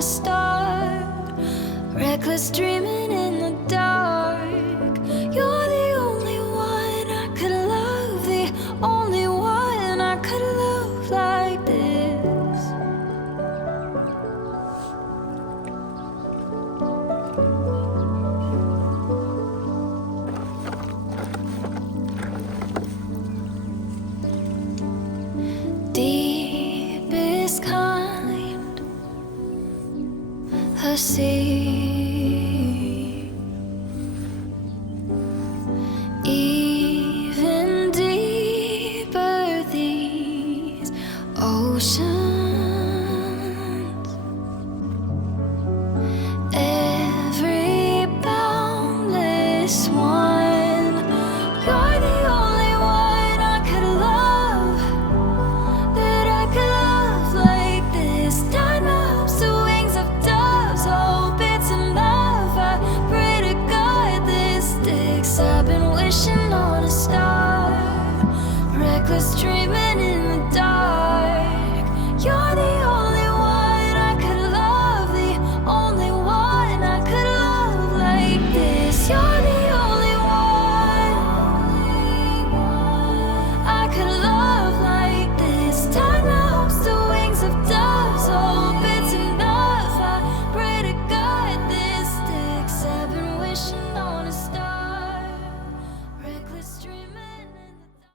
a star, reckless dreaming in the dark. You're the only one I could love, the only one I could love like this. Deepest kind of sea, even deeper these oceans. Every boundless one, you're the only one I could love, that I could love like this. Tied my hopes to wings of doves, hope it's enough. I pray to God this sticks. I've been wishing on a star, reckless dreaming in the dark. You're the only one I could love, the only one I could love like this. You're the only one I could love like this. Tied my hopes to wings of doves, hope it's enough. I pray to God this sticks. I've been wishing on a star, reckless dreaming in the dark.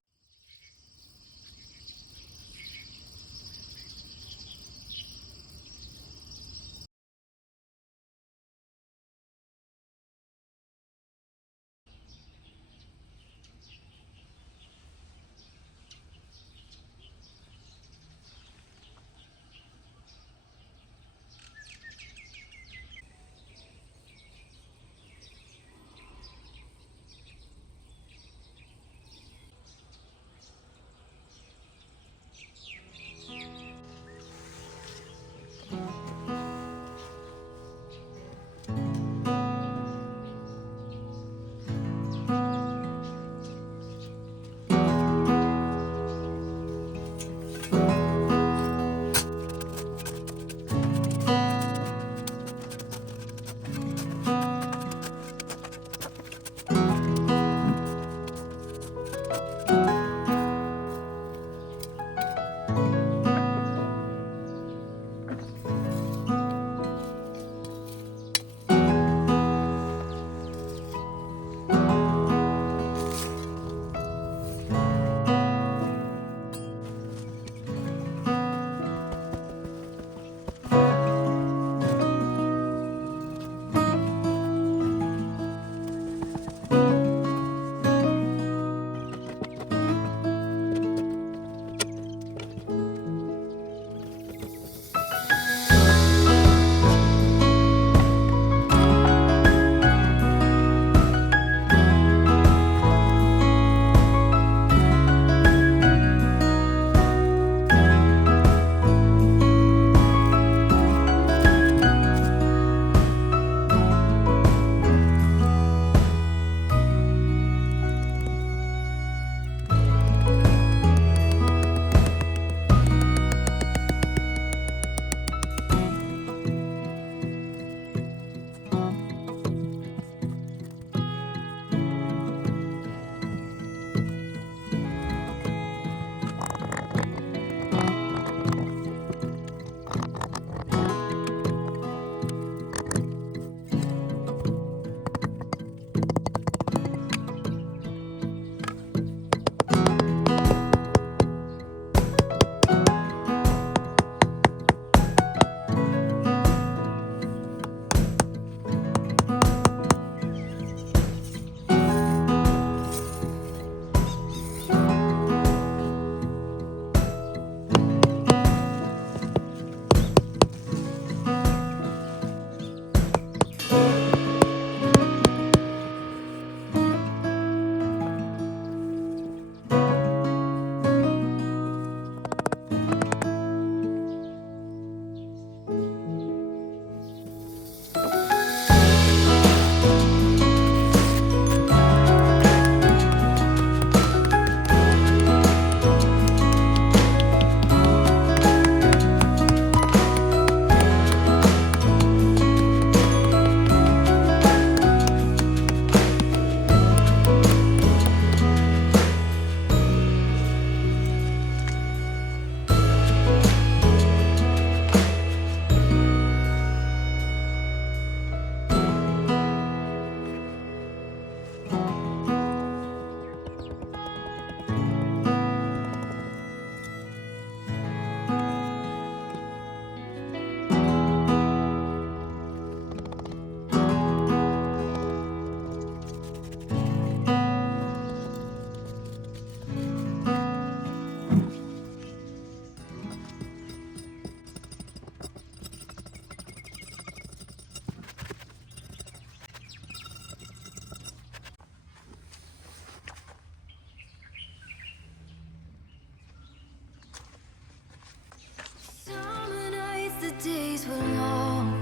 days were long.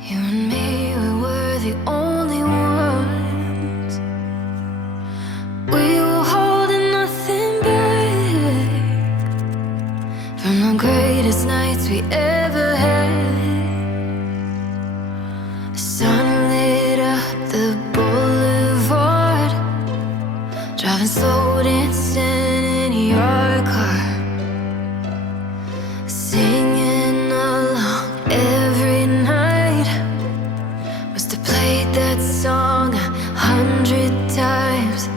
You and me, we were the only ones. We were holding nothing back from the greatest nights we ever had. The sun lit up the boulevard, driving slow, dancing in your car, singing along every night. Must have played that song 100 times.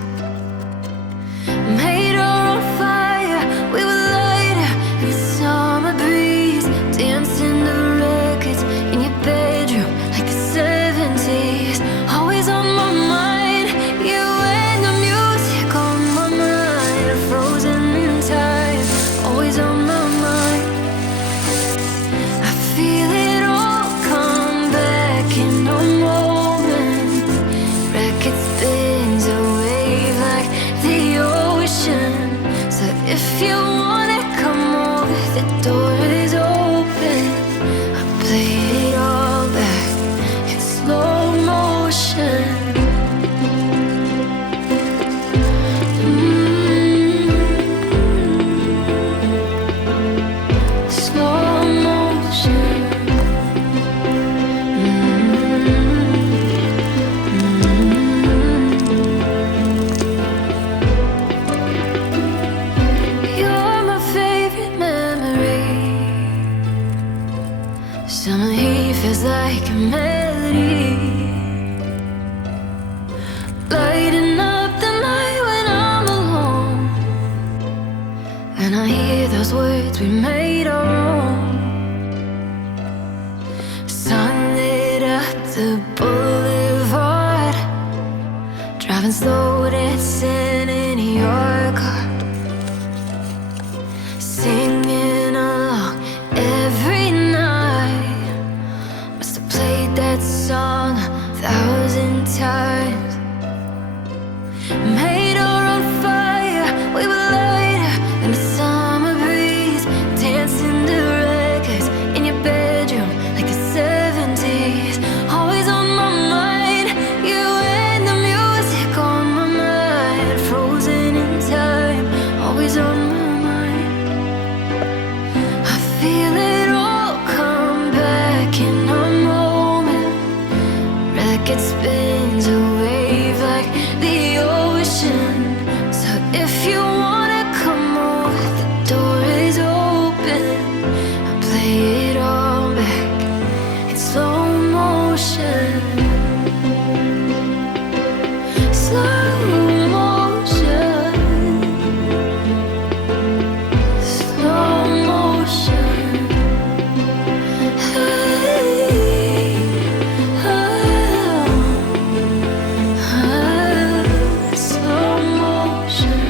Made our own fire, we were lighter in the summer breeze, dancing to records in your bedroom like the 70s. Always on my mind, you and the music on my mind, frozen in time, always on my mind. I feel it all come back in a moment. Record spins a wave like the ocean. So if you wanna come over, the door is open. I play it all back in slow motion. Slow motion. You're my favorite memory. Summer heat feels like a melody, lighting up the night when I'm alone. And I hear those words we made our own. Sun lit up the boulevard, driving slow, dancing in your car, singing along every night. Must have played that song 1,000 times. Made our own fire, we were lighter than the summer breeze, dancing to records in your bedroom like the 70s. Always on my mind, you and the music on my mind, frozen in time, always on my mind. I feel it all come back in a moment. Record spins a wave like the ocean. So if you wanna come over, the door is open. I play it all back in slow motion. Slow motion. Slow motion. Hey, slow motion.